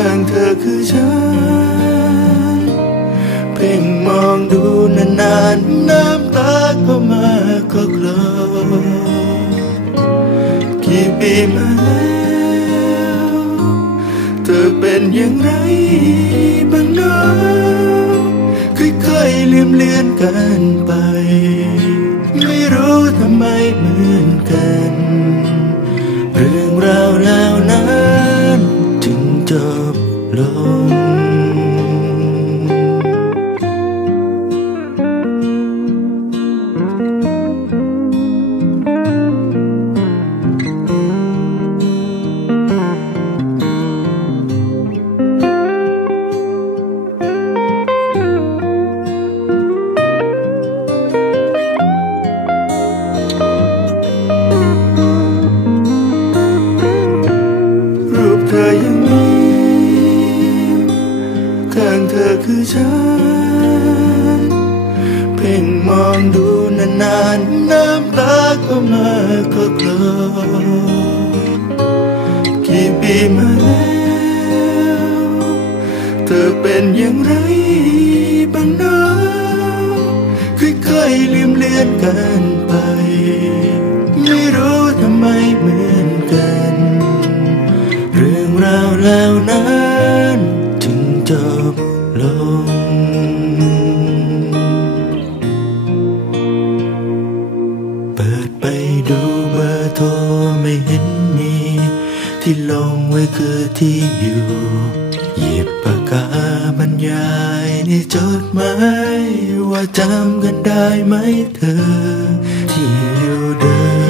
ข้างเธอคือฉัน เพ่งมองดูนานๆ น้ำตาก็มาก็คลอกี่ปีมาแล้วเธอเป็นอย่างไรบ้างเนาะค่อยๆลืมเลือนกันไป ไม่รู้ทำไมเหมือนกัน เธอยังมีข้างเธอคือฉัน เพ่งมองดูนานๆน้ำตาก็มาก็คลอกี่ปีมาแล้ว เธอเป็นอย่างไรบ้างนะค่อยๆลืมเลือนกันไป ไม่รู้ทำไมเหมือน แล้วนั้นจึงจบลง เปิดไปดูเบอร์โทรไม่เห็นมี ที่ลงไว้คือที่อยู่ หยิบปากกาบรรยายในจดหมายว่าจำกันได้ไหมเธอ ที่อยู่เดิม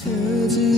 เธ